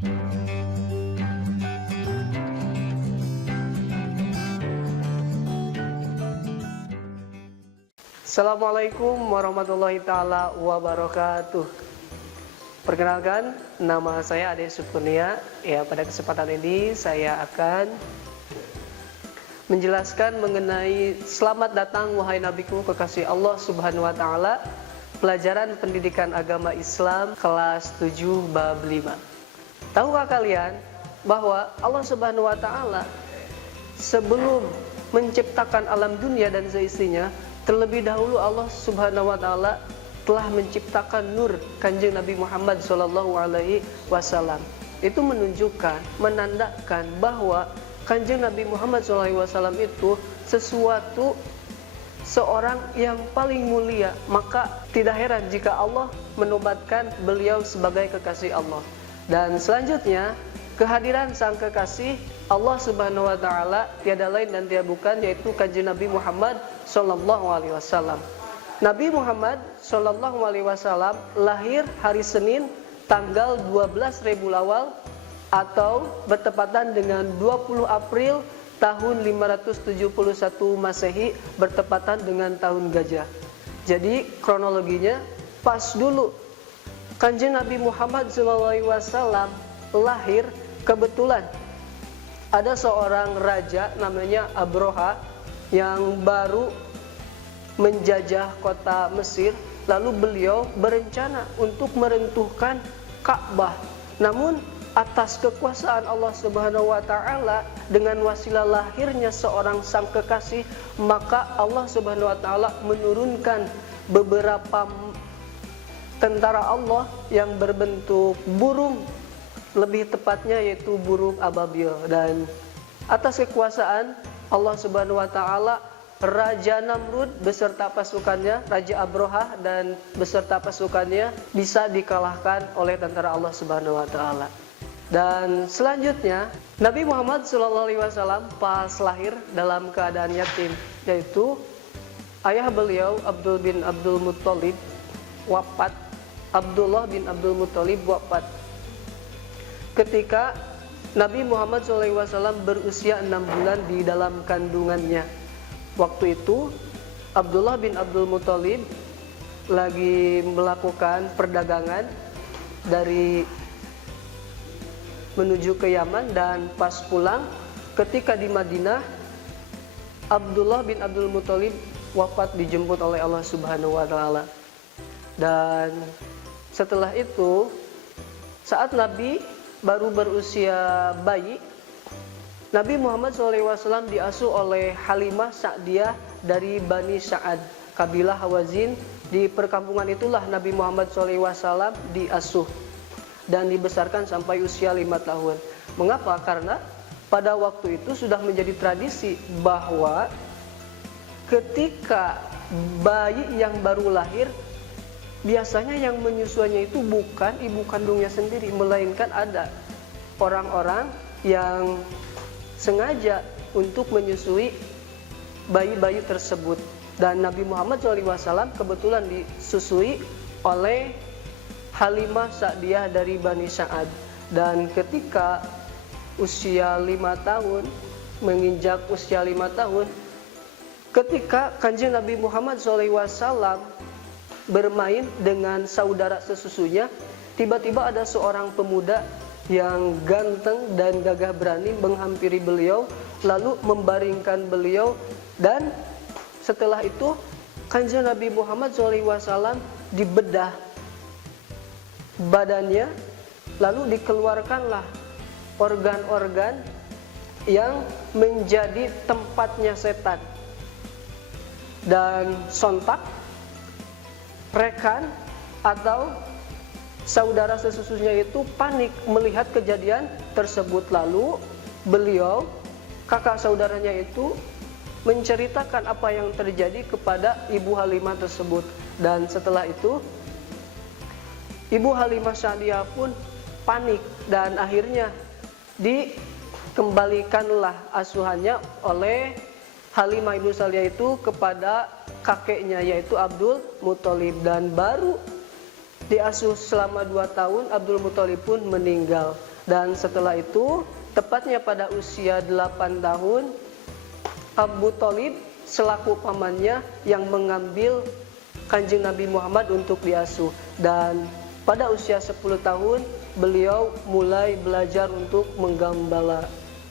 Assalamualaikum warahmatullahi ta'ala wabarakatuh. Perkenalkan, nama saya Ade Sukurnia. Ya, pada kesempatan ini saya akan menjelaskan mengenai selamat datang wahai nabiku kekasih Allah Subhanahu wa taala, pelajaran pendidikan agama Islam kelas 7 bab 5. Tahukah kalian bahwa Allah Subhanahu wa taala sebelum menciptakan alam dunia dan seisinya, terlebih dahulu Allah Subhanahu wa taala telah menciptakan nur Kanjeng Nabi Muhammad sallallahu alaihi wasallam. Itu menunjukkan, menandakan bahwa Kanjeng Nabi Muhammad sallallahu alaihi wasallam itu seorang yang paling mulia. Maka tidak heran jika Allah menobatkan beliau sebagai kekasih Allah. Dan selanjutnya, kehadiran sang kekasih Allah Subhanahu wa taala tiada lain dan tiada bukan yaitu Kanjeng Nabi Muhammad sallallahu alaihi wasallam. Nabi Muhammad sallallahu alaihi wasallam lahir hari Senin tanggal 12 Rabiul Awal atau bertepatan dengan 20 April tahun 571 Masehi, bertepatan dengan tahun Gajah. Jadi kronologinya pas dulu Kanjeng Nabi Muhammad sallallahu alaihi wasallam lahir, kebetulan ada seorang raja namanya Abroha yang baru menjajah kota Mesir. Lalu beliau berencana untuk meruntuhkan Ka'bah. Namun atas kekuasaan Allah Subhanahu wa taala, dengan wasilah lahirnya seorang sang kekasih, maka Allah Subhanahu wa taala menurunkan beberapa tentara Allah yang berbentuk burung, lebih tepatnya yaitu burung ababil. Dan atas kekuasaan Allah Subhanahu wa taala, Raja Namrud beserta pasukannya, Raja Abroha dan beserta pasukannya bisa dikalahkan oleh tentara Allah Subhanahu wa taala. Dan selanjutnya Nabi Muhammad SAW pas lahir dalam keadaan yatim, yaitu ayah beliau Abdul bin Abdul Muttalib wafat. Abdullah bin Abdul Muttalib wafat ketika Nabi Muhammad SAW berusia 6 bulan di dalam kandungannya. Waktu itu Abdullah bin Abdul Muttalib lagi melakukan perdagangan dari menuju ke Yaman, dan pas pulang ketika di Madinah, Abdullah bin Abdul Muttalib wafat dijemput oleh Allah Subhanahu wa taala. Dan setelah itu, saat Nabi baru berusia bayi, Nabi Muhammad SAW diasuh oleh Halimah Sa'diyah dari Bani Sa'ad, kabilah Hawazin. Di perkampungan itulah Nabi Muhammad SAW diasuh dan dibesarkan sampai usia 5 tahun. Mengapa? Karena pada waktu itu sudah menjadi tradisi bahwa ketika bayi yang baru lahir, biasanya yang menyusuinya itu bukan ibu kandungnya sendiri, melainkan ada orang-orang yang sengaja untuk menyusui bayi-bayi tersebut. Dan Nabi Muhammad SAW kebetulan disusui oleh Halimah Sa'diyah dari Bani Sa'ad. Dan ketika usia 5 tahun, menginjak usia 5 tahun, ketika Kanjeng Nabi Muhammad SAW bermain dengan saudara sesusunya, tiba-tiba ada seorang pemuda yang ganteng dan gagah berani menghampiri beliau, lalu membaringkan beliau. Dan setelah itu Kanjeng Nabi Muhammad SAW dibedah badannya, lalu dikeluarkanlah organ-organ yang menjadi tempatnya setan. Dan sontak rekan atau saudara sesusunya itu panik melihat kejadian tersebut. Lalu beliau, kakak saudaranya itu, menceritakan apa yang terjadi kepada Ibu Halimah tersebut. Dan setelah itu Ibu Halimah Sa'diyah pun panik, dan akhirnya dikembalikanlah asuhannya oleh Halimah Ibu Sa'diyah itu kepada kakeknya, yaitu Abdul Muttalib. Dan baru diasuh selama 2 tahun, Abdul Muttalib pun meninggal. Dan setelah itu, tepatnya pada usia 8 tahun, Abu Thalib selaku pamannya yang mengambil Kanjeng Nabi Muhammad untuk diasuh. Dan pada usia 10 tahun, beliau mulai belajar untuk menggembala.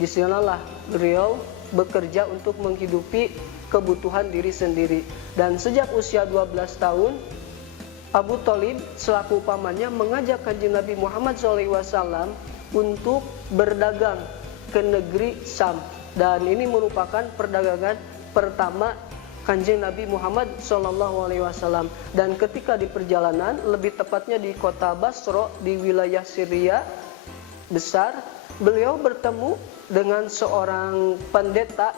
Di sanalah beliau bekerja untuk menghidupi kebutuhan diri sendiri. Dan sejak usia 12 tahun, Abu Thalib selaku pamannya mengajak Kanjeng Nabi Muhammad SAW untuk berdagang ke negeri Syam. Dan ini merupakan perdagangan pertama Kanjeng Nabi Muhammad SAW. Dan ketika di perjalanan, lebih tepatnya di kota Basra di wilayah Syria besar, beliau bertemu dengan seorang pendeta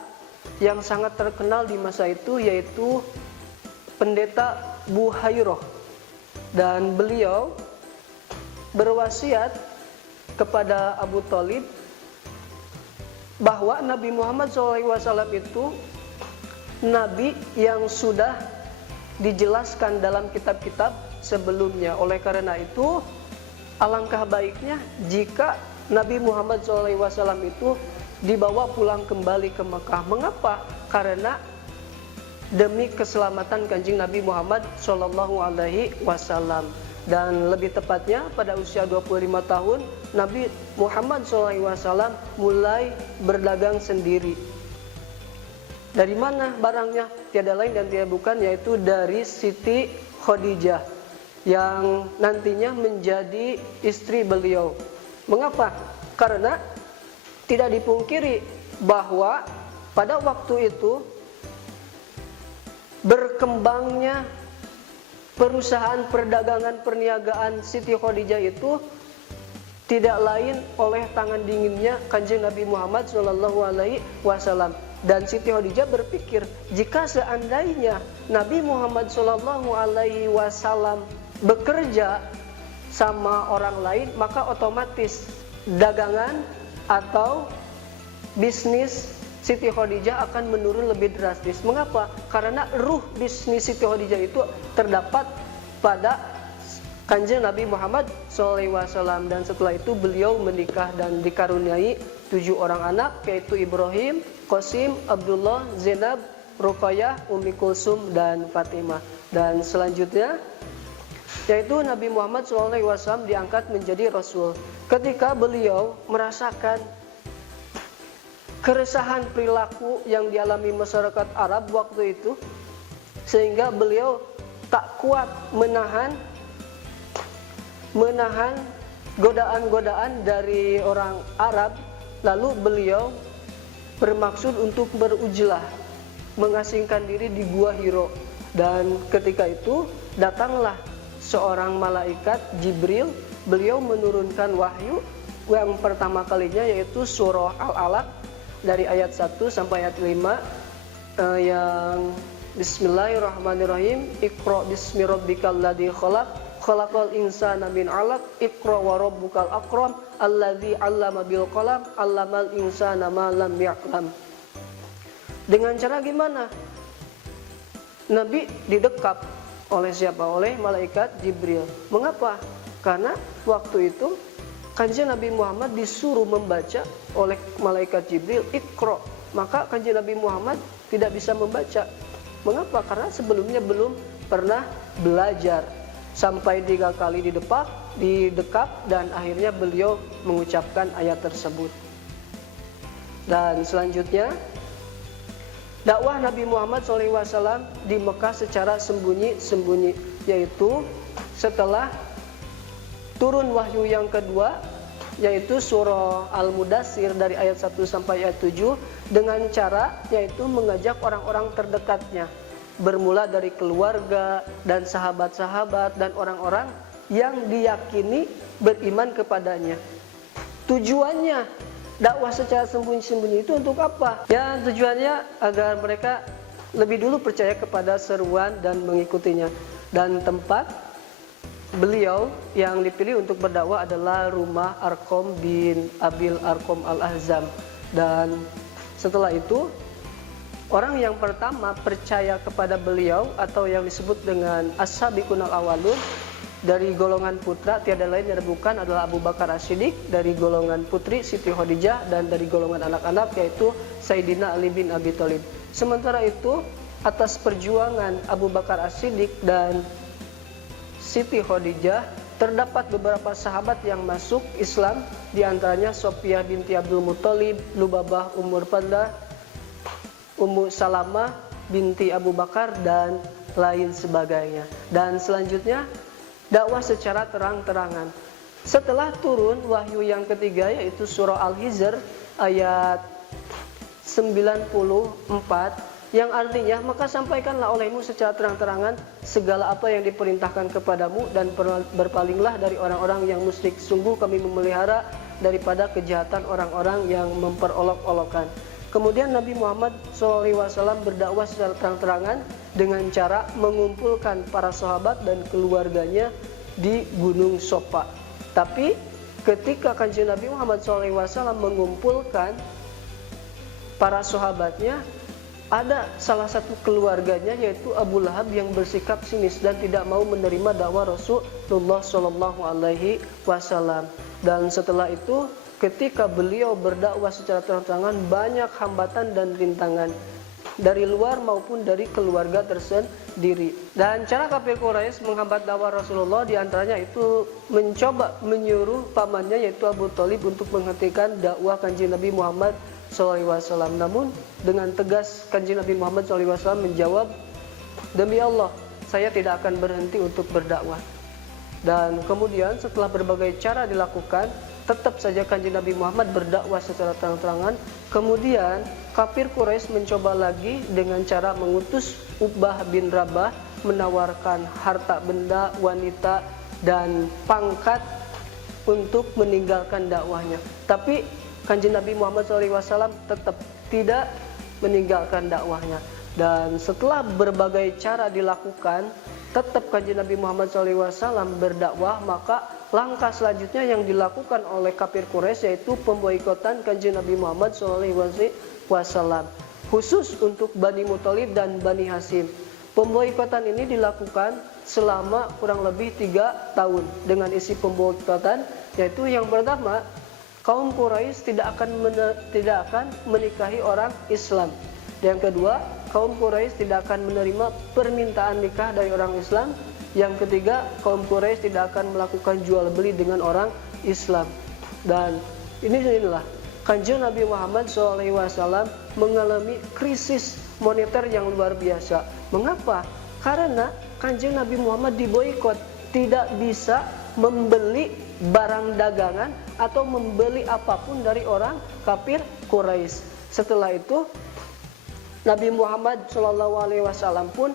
yang sangat terkenal di masa itu, yaitu pendeta Buhairah. Dan beliau berwasiat kepada Abu Thalib bahwa Nabi Muhammad SAW itu Nabi yang sudah dijelaskan dalam kitab-kitab sebelumnya. Oleh karena itu, alangkah baiknya jika Nabi Muhammad SAW itu dibawa pulang kembali ke Mekah. Mengapa? Karena demi keselamatan Kanjeng Nabi Muhammad SAW. Dan lebih tepatnya pada usia 25 tahun, Nabi Muhammad SAW mulai berdagang sendiri. Dari mana barangnya? Tiada lain dan tiada bukan, yaitu dari Siti Khadijah yang nantinya menjadi istri beliau. Mengapa? Karena tidak dipungkiri bahwa pada waktu itu berkembangnya perusahaan perdagangan perniagaan Siti Khadijah itu tidak lain oleh tangan dinginnya Kanjeng Nabi Muhammad SAW. Dan Siti Khadijah berpikir, jika seandainya Nabi Muhammad SAW bekerja sama orang lain, maka otomatis dagangan atau bisnis Siti Khadijah akan menurun lebih drastis. Mengapa? Karena ruh bisnis Siti Khadijah itu terdapat pada Kanjeng Nabi Muhammad SAW. Dan setelah itu beliau menikah dan dikaruniai 7 orang anak, yaitu Ibrahim, Qasim, Abdullah, Zainab, Ruqayyah, Ummi Kulsum, dan Fatimah. Dan selanjutnya, yaitu Nabi Muhammad SAW diangkat menjadi Rasul. Ketika beliau merasakan keresahan perilaku yang dialami masyarakat Arab waktu itu, sehingga beliau tak kuat menahan godaan-godaan dari orang Arab. Lalu beliau bermaksud untuk berujlah, mengasingkan diri di Gua Hiro. Dan ketika itu datanglah seorang malaikat Jibril. Beliau menurunkan wahyu yang pertama kalinya, yaitu surah Al-Alaq dari ayat 1 sampai ayat 5 yang Bismillahirrahmanirrahim. Iqra bismi rabbikal ladzi khalaq, khalaqal insana min 'alaq, iqra wa rabbukal akram, alladzi 'allama bil qalam, 'allamal insana ma lam ya'lam. Dengan cara gimana? Nabi didekap oleh siapa? Oleh malaikat Jibril. Mengapa? Karena waktu itu Kanjeng Nabi Muhammad disuruh membaca oleh malaikat Jibril, Iqra. Maka Kanjeng Nabi Muhammad tidak bisa membaca. Mengapa? Karena sebelumnya belum pernah belajar. Sampai 3 kali didekap, dan akhirnya beliau mengucapkan ayat tersebut. Dan selanjutnya, dakwah Nabi Muhammad SAW di Mekah secara sembunyi-sembunyi, yaitu setelah turun wahyu yang kedua, yaitu surah Al-Mudassir dari ayat 1 sampai ayat 7, dengan cara yaitu mengajak orang-orang terdekatnya, bermula dari keluarga dan sahabat-sahabat dan orang-orang yang diyakini beriman kepadanya. Tujuannya dakwah secara sembunyi-sembunyi itu untuk apa? Ya, tujuannya agar mereka lebih dulu percaya kepada seruan dan mengikutinya. Dan tempat beliau yang dipilih untuk berdakwah adalah rumah Arqam bin Abil Arqam Al-Ahzam. Dan setelah itu, orang yang pertama percaya kepada beliau atau yang disebut dengan As-Sabiqun Al-Awwalun, Dari golongan putra tiada lain yang bukan adalah Abu Bakar As-Siddiq, dari golongan putri Siti Khadijah, dan dari golongan anak-anak yaitu Sayyidina Ali bin Abi Thalib. Sementara itu atas perjuangan Abu Bakar As-Siddiq dan Siti Khadijah terdapat beberapa sahabat yang masuk Islam, di antaranya Sofiyah binti Abdul Muthalib, Lubabah Ummul Fadlah, Ummu Salamah binti Abu Bakar, dan lain sebagainya. Dan selanjutnya dakwah secara terang-terangan. Setelah turun wahyu yang ketiga yaitu surah Al-Hijr ayat 94 yang artinya, maka sampaikanlah olehmu secara terang-terangan segala apa yang diperintahkan kepadamu dan berpalinglah dari orang-orang yang musyrik. Sungguh kami memelihara daripada kejahatan orang-orang yang memperolok-olokkan. Kemudian Nabi Muhammad SAW berdakwah secara terang-terangan dengan cara mengumpulkan para sahabat dan keluarganya di Gunung Sofa. Tapi ketika Kanjeng Nabi Muhammad SAW mengumpulkan para sahabatnya, ada salah satu keluarganya yaitu Abu Lahab yang bersikap sinis dan tidak mau menerima dakwah Rasulullah SAW. Dan setelah itu ketika beliau berdakwah secara terang-terangan, banyak hambatan dan rintangan dari luar maupun dari keluarga tersendiri. Dan cara kafir Quraisy menghambat dakwah Rasulullah diantaranya itu mencoba menyuruh pamannya yaitu Abu Thalib untuk menghentikan dakwah Kanjeng Nabi Muhammad SAW. Namun dengan tegas Kanjeng Nabi Muhammad SAW menjawab, demi Allah saya tidak akan berhenti untuk berdakwah. Dan kemudian setelah berbagai cara dilakukan, tetap saja Kanjeng Nabi Muhammad berdakwah secara terang-terangan. Kemudian kafir Quraisy mencoba lagi dengan cara mengutus Uqbah bin Rabah, menawarkan harta benda, wanita, dan pangkat untuk meninggalkan dakwahnya. Tapi Kanjeng Nabi Muhammad SAW tetap tidak meninggalkan dakwahnya. Dan setelah berbagai cara dilakukan, tetap Kanjeng Nabi Muhammad SAW berdakwah. Maka langkah selanjutnya yang dilakukan oleh kafir Quraisy yaitu pemboikotan Kanjeng Nabi Muhammad SAW, khusus untuk Bani Muthalib dan Bani Hashim. Pemboikotan ini dilakukan selama kurang lebih 3 tahun dengan isi pemboikotan yaitu yang pertama, kaum Quraisy tidak akan menikahi orang Islam. Yang kedua, kaum Quraisy tidak akan menerima permintaan nikah dari orang Islam. Yang ketiga, kaum Quraisy tidak akan melakukan jual beli dengan orang Islam. Dan inilah Kanjeng Nabi Muhammad SAW mengalami krisis moneter yang luar biasa. Mengapa? Karena Kanjeng Nabi Muhammad diboikot, tidak bisa membeli barang dagangan atau membeli apapun dari orang kafir Quraisy. Setelah itu Nabi Muhammad SAW pun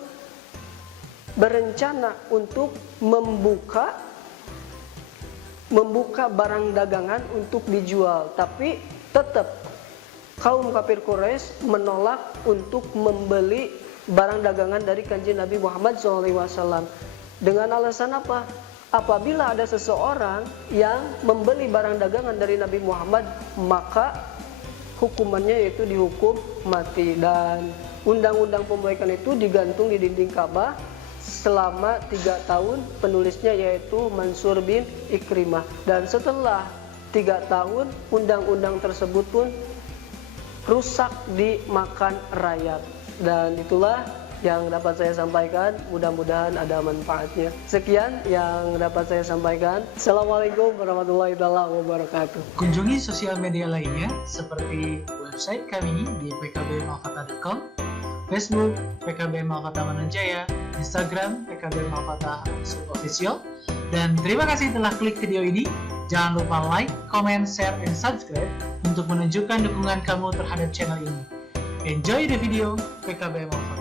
berencana untuk membuka barang dagangan untuk dijual, tapi tetap kaum kafir Quraisy menolak untuk membeli barang dagangan dari Kanjeng Nabi Muhammad SAW. Dengan alasan apa? Apabila ada seseorang yang membeli barang dagangan dari Nabi Muhammad, maka hukumannya yaitu dihukum mati. Dan undang-undang pemboikotan itu digantung di dinding Ka'bah selama 3 tahun, penulisnya yaitu Mansur bin Ikrimah. Dan setelah 3 tahun, undang-undang tersebut pun rusak dimakan rayap. Dan itulah yang dapat saya sampaikan, mudah-mudahan ada manfaatnya. Sekian yang dapat saya sampaikan. Assalamualaikum warahmatullahi wabarakatuh. Kunjungi sosial media lainnya seperti website kami di pkbmalfata.com, Facebook PKB Malfata Mananjaya, Instagram PKB Malfata Official. Dan terima kasih telah klik video ini. Jangan lupa like, comment, share, and subscribe untuk menunjukkan dukungan kamu terhadap channel ini. Enjoy the video PKB Malfata.